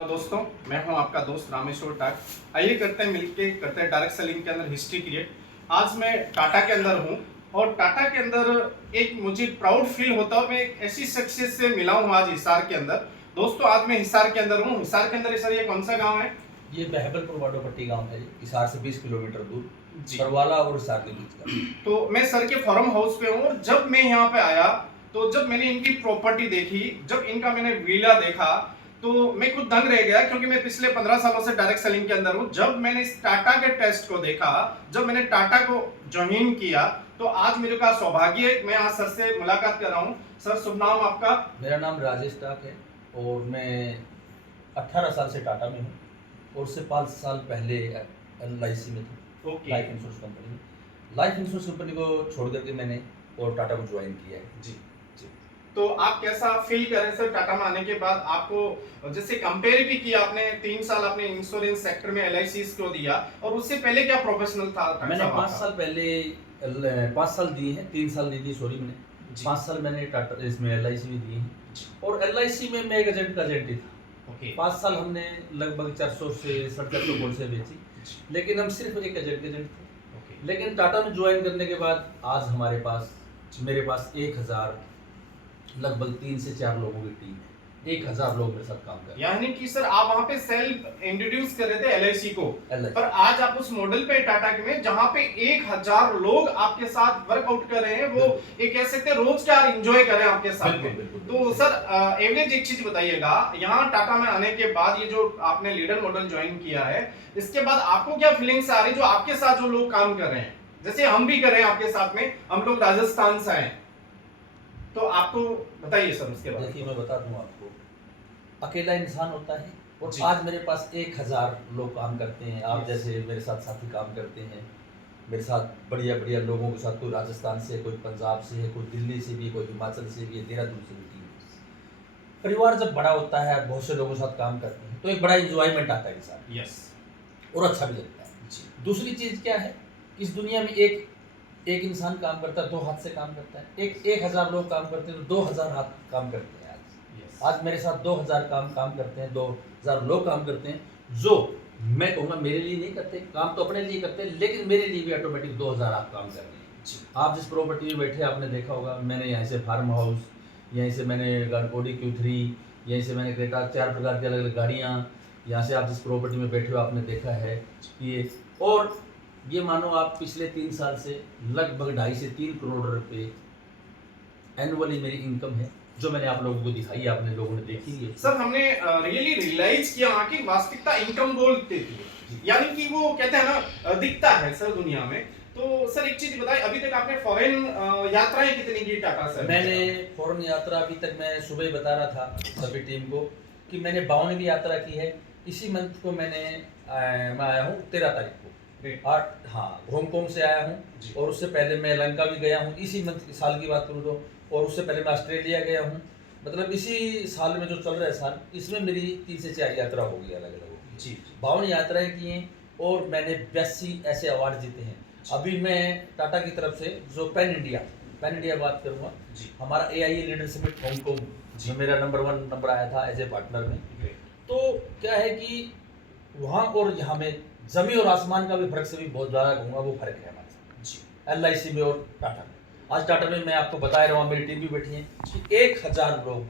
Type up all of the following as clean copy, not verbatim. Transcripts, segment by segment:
दोस्तों, मैं हूं आपका दोस्त रामेश्वर टाक। आइए करते हैं मिलके करते हैं डायरेक्ट सेलिंग के अंदर हिस्ट्री क्रिएट। आज मैं टाटा के अंदर हूं और टाटा के अंदर एक मुझे प्राउड फील होता है। मैं एक ऐसी सक्सेस से मिला हूं आज हिसार के अंदर। दोस्तों, आज मैं हिसार के अंदर हूं। हिसार के अंदर सर ये कौन सा गांव है? ये बहबलपुर वाडोपट्टी गांव है, हिसार से 20 किलोमीटर दूर, जी। बरवाला और हिसार के बीच का। तो मैं सर के फार्म हाउस पे हूँ और जब मैं यहाँ पे आया तो जब मैंने इनकी प्रॉपर्टी देखी, जब इनका मैंने विला देखा तो मैं खुद दंग रह गया, क्योंकि मैं पिछले 15 सालों से डायरेक्ट सेलिंग के अंदर हूँ। जब मैंने इस टाटा के टेस्ट को देखा, जब मैंने टाटा को ज्वाइन किया, तो आज मेरे का सौभाग्य है मैं आज सर से मुलाकात कर रहा हूँ। सर, शुभ नाम आपका? मेरा नाम राजेश टाक है और मैं 18 साल से टाटा में हूँ और उससे 5 साल पहले LIC में था, लाइफ इंश्योरेंस कंपनी में। लाइफ इंश्योरेंस कंपनी को छोड़ करके मैंने और टाटा को ज्वाइन किया है। जी जी। तो आप कैसा फील कर रहे हैं सर टाटा में आने के बाद? आपको जैसे कंपेयर भी किया आपने, 3 साल आपने इंश्योरेंस सेक्टर में LIC को दिया और उससे पहले क्या प्रोफेशनल था? मैंने 5 साल पहले 5 साल दिए हैं, 3 साल दी थी, सॉरी, मैंने 5 साल मैंने टाटा इसमें LIC में दिए हैं और LIC में मैं एक एजेंट का एजेंट ही था। 5 साल हमने लगभग 400 से 750 पॉलिसी बेची, लेकिन हम सिर्फ एक एजेंट थे। लेकिन टाटा में ज्वाइन करने के बाद आज मेरे पास 1000 लगभग 3 से 4 लोगों की टीम है। 1000 लोग मेरे साथ काम कर रहे हैं। यानी कि सर आप वहां पे सेल्फ इंट्रोड्यूस कर रहे थे LIC को, LIC। पर आज आप उस मॉडल पे टाटा के में जहां पे 1000 लोग आपके साथ वर्कआउट कर रहे हैं, वो एक कह सकते हैं रोजगार एंजॉय कर रहे हैं आपके साथ में। तो सर एवरेज एक चीज बताइएगा, यहाँ टाटा में आने के बाद ये जो आपने लीडर मॉडल ज्वाइन किया है, इसके बाद आपको क्या फीलिंग्स आ रही जो आपके साथ जो लोग काम कर रहे हैं, जैसे हम भी कर रहे हैं आपके साथ में, हम लोग राजस्थान से हैं, तो आपको बताइए सर उसके बाद। देखिए, मैं बता दूं आपको, अकेला इंसान होता है और जी। आज मेरे पास 1000 लोग काम करते हैं। आप जैसे मेरे साथ साथी काम करते हैं, मेरे साथ बढ़िया बढ़िया लोगों के साथ, कोई राजस्थान से, कोई पंजाब से है, कोई दिल्ली से भी है, कोई हिमाचल से भी है, देहरादून से भी टीम। परिवार जब बड़ा होता है, बहुत से लोगों के साथ काम करते हैं, तो एक बड़ा इंजॉयमेंट आता है इंसान। यस। और अच्छा भी लगता है। जी। दूसरी चीज़ क्या है, इस दुनिया में एक इंसान काम करता है, 2 हाथ से काम करता है। 1000 लोग काम करते हैं तो 2000 हाथ काम करते हैं। आज मेरे साथ 2000 काम करते हैं, 2000 लोग काम करते हैं, जो मैं कहूँगा मेरे लिए नहीं करते, काम तो अपने लिए करते हैं, लेकिन मेरे लिए भी ऑटोमेटिक 2000 आप काम कर रहे हैं। आप जिस प्रॉपर्टी में बैठे आपने देखा होगा, मैंने यहाँ से फार्म हाउस, यहीं से मैंने Audi Q3, यहीं से मैंने क्रेटा, 4 प्रकार की अलग अलग गाड़ियाँ, यहाँ से आप जिस प्रॉपर्टी में बैठे हो आपने देखा है ये। और ये मानो आप पिछले 3 साल से लगभग 2.5 से 3 करोड़ रुपए एनुअली मेरी इनकम है, जो मैंने आप लोगों को दिखाई, आपने लोगों ने देखी है। सर, हमने रियली रियलाइज किया वहाँ की वास्तविकता इनकम बोलते थी, यानी कि वो कहते हैं ना दिखता है सर दुनिया में। तो सर एक चीज बताइए, अभी तक आपने फॉरेन यात्राएं कितनी की टाटा सर? मैंने फॉरेन यात्रा अभी तक, मैं सुबह ही बता रहा था सभी टीम को कि मैंने 52वीं यात्रा की है। इसी मंथ को मैं आया हूँ 13 तारीख को, और हाँ, हांगकांग से आया हूँ। और उससे पहले मैं लंका भी गया हूँ, इसी मंथ साल की बात करूँ तो। और उससे पहले मैं ऑस्ट्रेलिया गया हूँ। मतलब इसी साल में जो चल रहा है साल, इसमें मेरी 3 से 4 यात्रा होगी अलग अलग। जी। 52 यात्राएं की हैं और मैंने 82 ऐसे अवार्ड जीते हैं। अभी मैं टाटा की तरफ से जो पैन इंडिया बात करूँगा, हमारा AIA लीडरशिप हांगकांग, जो मेरा नंबर 1 नंबर आया था एज ए पार्टनर में। तो क्या है कि वहाँ और यहाँ में जमीन और आसमान का भी फर्क से भी बहुत ज़्यादा कहूँगा, वो फर्क है हमारे साथ LIC में और टाटा में। आज टाटा में मैं आपको बता रहा हूँ, मेरी टीम भी बैठी है कि 1000 लोग,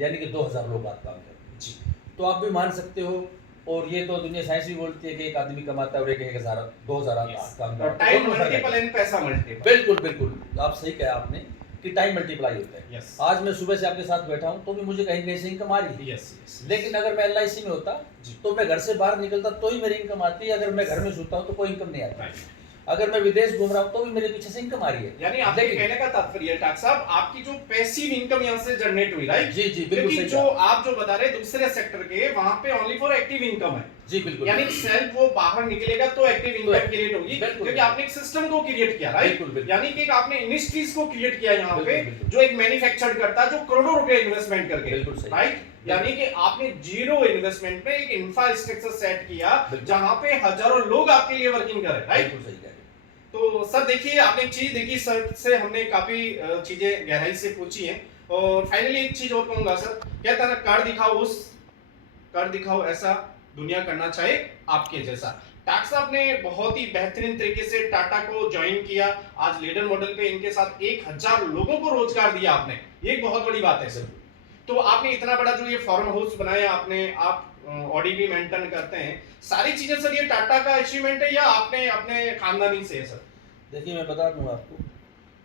यानी कि 2000 लोग बात काम करते हैं। तो आप भी मान सकते हो, और ये तो दुनिया साइंस भी बोलती है कि एक आदमी कमाता है और एक 1000 2000 काम करता है। टाइम मल्टीपल एंड पैसा मल्टीपल। बिल्कुल, आप सही कहा आपने कि टाइम मल्टीप्लाई होता है। आज मैं सुबह से आपके साथ बैठा हूँ तो भी मुझे कहीं कहीं से इनकम आ रही है। लेकिन अगर मैं LIC में होता तो मैं घर से बाहर निकलता तो ही मेरी इनकम आती है। अगर मैं घर में सोता हूँ तो कोई इनकम नहीं आती। अगर मैं विदेश घूम रहा हूँ तो भी मेरे पीछे से इनकम आ रही है। यानी आपके कहने का तात्पर्य है टाक साहब, आपकी जो पैसिव इनकम यहाँ से जनरेट हुई, राइट? जी बिल्कुल। क्योंकि जो आप जो बता रहे दूसरे सेक्टर के, वहां पे ओनली फॉर एक्टिव इनकम है। जी बिल्कुल। यानी सेल्फ वो बाहर निकलेगा तो एक्टिव इनकम क्रिएट होगी, क्योंकि आपने एक सिस्टम को क्रिएट किया, राइट? यानी कि एक आपने इंडस्ट्रीज को क्रिएट किया यहाँ पे, जो एक मैन्युफैक्चर करता है, जो करोड़ों रुपए इन्वेस्टमेंट करके, राइट? यानी कि आपने जीरो इन्वेस्टमेंट में एक इंफ्रास्ट्रक्चर सेट किया जहां पे हजारों लोग आपके लिए वर्किंग कर रहे हैं, राइट? तो सर देखिए, आपने एक चीज देखी, सर से हमने काफी चीजें गहराई से पूछी हैं, और फाइनली एक चीज और कहूंगा सर, कहता है ना कार्ड दिखाओ उस कर दिखाओ ऐसा, दुनिया करना चाहे आपके जैसा। टाटा साहब ने बहुत ही बेहतरीन तरीके से टाटा को ज्वाइन किया, आज लीडर मॉडल पे इनके साथ 1000 लोगों को रोजगार दिया आपने, ये एक बहुत बड़ी बात है सर। तो आपने इतना बड़ा जो ये फार्म हाउस बनाया आपने, आप ऑडी भी मेंटेन करते हैं, सारी चीजें सर ये टाटा का अचीवमेंट है या आपने अपने खानदानी से है सर? देखिए मैं बता दूं आपको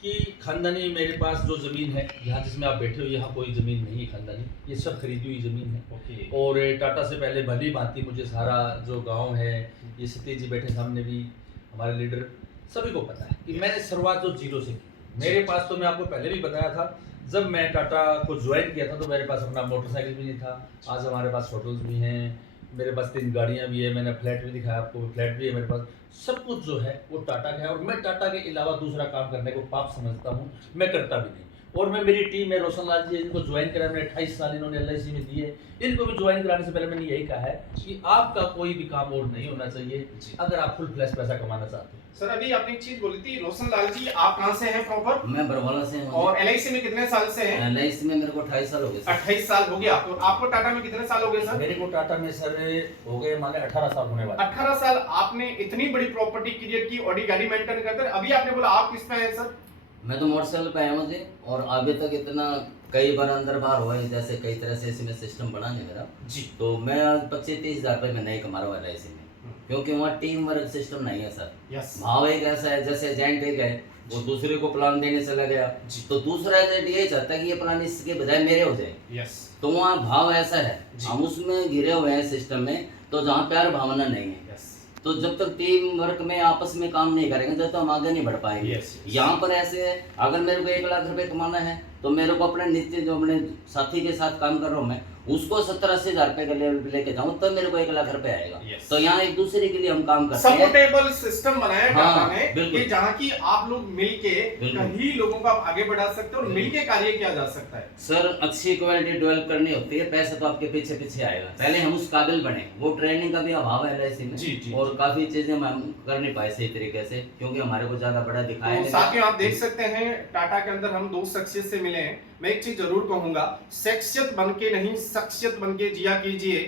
कि खानदानी मेरे पास जो ज़मीन है यहाँ जिसमें आप बैठे हो, यहाँ कोई ज़मीन नहीं है खानदानी, ये सब खरीदी हुई ज़मीन है। ओके। और टाटा से पहले भली भांति मुझे सारा जो गांव है, ये सतीश जी बैठे सामने भी, हमारे लीडर, सभी को पता है कि मैंने शुरुआत जो जीरो से की। मेरे पास तो मैं आपको पहले भी बताया था, जब मैं टाटा को ज्वाइन किया था तो मेरे पास अपना मोटरसाइकिल भी नहीं था। आज हमारे पास होटल्स भी हैं, मेरे पास 3 गाड़ियाँ भी है, मैंने फ्लैट भी दिखाया आपको, फ्लैट भी है मेरे पास। सब कुछ जो है वो टाटा का है, और मैं टाटा के अलावा दूसरा काम करने को पाप समझता हूँ, मैं करता भी नहीं। और मैं, मेरी टीम में रोशन लाल जी इनको ज्वाइन करा, मैंने 28 साल इन्होंने LIC में दिए। इनको भी ज्वाइन कराने से पहले मैंने यही कहा है कि आपका कोई भी काम और नहीं होना चाहिए अगर आप फुल फ्लैश पैसा कमाना चाहते हैं। सर अभी आपने एक चीज बोली थी, रोशन लाल जी आप कहाँ से हैं प्रॉपर? मैं बरवाला से हूँ। और LIC में कितने साल से हैं? LIC में मेरे को 28 साल हो गए सर। 28 साल हो गया। तो आपको टाटा में कितने साल हो गए सर? मेरे को टाटा में सर हो गए माने 18 साल होने वाले। 18 साल आपने इतनी बड़ी प्रॉपर्टी क्रिएट की, ऑडी गाड़ी मेंटेन करते हैं। अभी आपने बोला आप किस पे हैं सर? मैं तो मोटरसाइकिल पे आया मुझे, और अभी तक इतना कई बार अंदर बाहर हुए, जैसे कई तरह से इसमें सिस्टम बना नहीं मेरा जी। तो मैं आज 25-30 हज़ार रुपये में नहीं कमा रहा हूँ LIC में, क्योंकि वहाँ टीम वर्क सिस्टम नहीं है सर। यस। भाव एक ऐसा है, जैसे एजेंट एक है, वो दूसरे को प्लान देने चला गया, तो दूसरा एजेंट ये चाहता है कि ये प्लान इसके बजाय मेरे हो जाए। यस। तो वहाँ भाव ऐसा है, जी। हम उसमें घिरे हुए हैं सिस्टम में, तो जहाँ प्यार भावना नहीं है। यस। तो जब तक टीम वर्क में आपस में काम नहीं करेंगे जब तक हम आगे नहीं बढ़ पाएंगे। Yes, yes. यहाँ पर ऐसे है, अगर मेरे को 1 लाख रुपए कमाना है तो मेरे को अपने नित्य जो अपने साथी के साथ काम कर रहा हूँ मैं, उसको 70-80 हज़ार रुपए का लेवल पे लेके जाऊँ तब मेरे को 1 लाख रुपए आएगा। Yes. तो यहाँ एक दूसरे के लिए हम काम करते हैं। सपोर्टेबल सिस्टम बनाया हाँ, टाटा ने बिल्कुल। कि जहाँ की आप लोग मिलके बिल्कुल। कहीं लोगों को आप आगे बढ़ा सकते हो और मिलके कार्य किया जा सकता है। सर अच्छी क्वालिटी डेवलप करनी होती है, पैसा तो आपके पीछे पीछे आएगा, पहले हम उस काबिल बने। वो ट्रेनिंग का भी अभाव है LIC में। जी, जी। और काफी चीजें हम कर नहीं पाए सही तरीके से, क्योंकि हमारे को ज्यादा बड़ा दिखाया तो नहीं साथियों गया। आप देख सकते हैं टाटा के अंदर हम 2 शख्सियत से मिले हैं। मैं एक चीज जरूर कहूंगा, शख्सियत बनके नहीं शख्सियत बनके जिया कीजिए,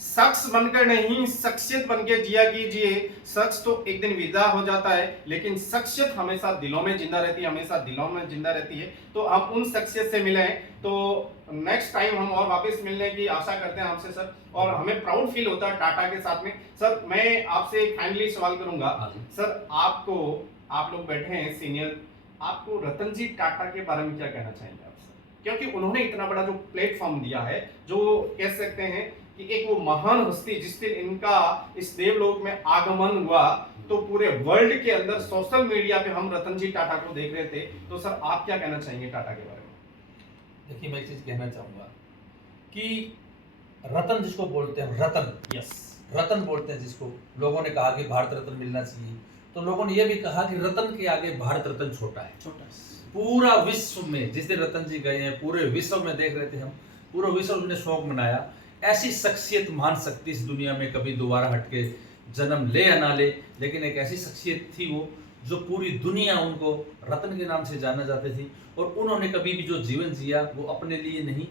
शख्स बनकर नहीं शख्सियत बनके जिया कीजिए। शख्स तो एक दिन विदा हो जाता है, लेकिन शख्सियत हमेशा दिलों में जिंदा रहती है, हमेशा दिलों में जिंदा रहती है। तो हम उन शख्सियत से मिले हैं, तो नेक्स्ट टाइम हम और वापस मिलने की आशा करते हैं आपसे सर, और हमें प्राउड फील होता है टाटा के साथ में। सर मैं आपसे एक फाइनली सवाल करूंगा सर, आपको, आप लोग बैठे हैं सीनियर, आपको रतन जी टाटा के बारे में क्या कहना चाहेंगे आप सर? क्योंकि उन्होंने इतना बड़ा जो प्लेटफॉर्म दिया है, जो कह सकते हैं कि एक वो महान हस्ती, जिस दिन इनका इस देवलोक में आगमन हुआ तो पूरे वर्ल्ड के अंदर सोशल मीडिया पे हम रतन जी टाटा को देख रहे थे। तो सर आप क्या कहना चाहेंगे टाटा के बारे में? देखिए मैं एक चीज कहना चाहूंगा कि रतन जिसको बोलते हैं, रतन, यस, रतन बोलते हैं जिसको, लोगों ने कहा कि भारत रत्न मिलना चाहिए, तो लोगों ने यह भी कहा कि रतन के आगे भारत रत्न छोटा है। छोटा पूरा विश्व में जिस दिन रतन जी गए हैं, पूरे विश्व में देख रहे थे हम, पूरा विश्व ने शौक मनाया। ऐसी शख्सियत, महान शक्ति इस दुनिया में कभी दोबारा हटके जन्म ले या ना ले, लेकिन एक ऐसी शख्सियत थी वो, जो पूरी दुनिया उनको रतन के नाम से जाना जाती थी। और उन्होंने कभी भी जो जीवन जिया वो अपने लिए नहीं,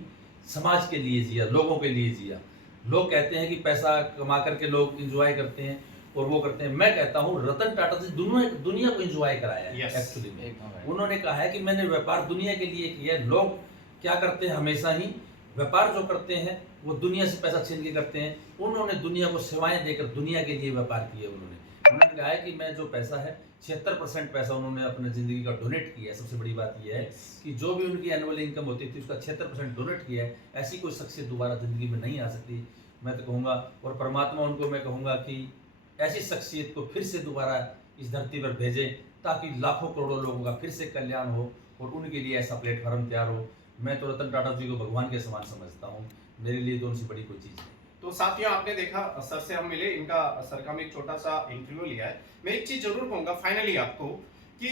समाज के लिए जिया, लोगों के लिए जिया। लोग कहते हैं कि पैसा कमा करके लोग इंजॉय करते हैं और वो करते हैं, मैं कहता हूँ रतन टाटा जी दुनिया को इंजॉय कराया है। एक्चुअली में उन्होंने कहा है कि मैंने व्यापार दुनिया के लिए किया है। लोग क्या करते हैं, हमेशा ही व्यापार जो करते हैं वो दुनिया से पैसा छीन के करते हैं, उन्होंने दुनिया को सेवाएं देकर दुनिया के लिए व्यापार किया। उन्होंने कहा है कि मैं जो पैसा है 76% पैसा उन्होंने अपने ज़िंदगी का डोनेट किया है। सबसे बड़ी बात यह है कि जो भी उनकी एनुअल इनकम होती थी उसका 76% डोनेट किया है। ऐसी कोई शख्सियत दोबारा ज़िंदगी में नहीं आ सकती, मैं तो कहूँगा। और परमात्मा उनको, मैं कहूँगा कि ऐसी शख्सियत को फिर से दोबारा इस धरती पर भेजें, ताकि लाखों करोड़ों लोगों का फिर से कल्याण हो और उनके लिए ऐसा प्लेटफॉर्म तैयार हो। मैं तो रतन टाटा जी को भगवान के समान समझता हूँ, मेरे लिए तो उनसे बड़ी कोई चीज़ नहीं। तो साथियों आपने देखा, सर से हम मिले, इनका सर का मैं एक छोटा सा इंटरव्यू लिया है। मैं एक चीज जरूर कहूंगा फाइनली आपको कि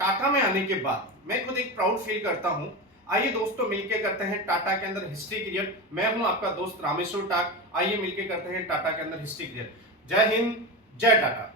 टाटा में आने के बाद मैं खुद एक प्राउड फील करता हूं। आइए दोस्तों मिलके करते हैं टाटा के अंदर हिस्ट्री क्रिएट। मैं हूं आपका दोस्त रामेश्वर टाक, आइए मिलके करते हैं टाटा के अंदर हिस्ट्री क्रिएट। जय हिंद, जय टाटा।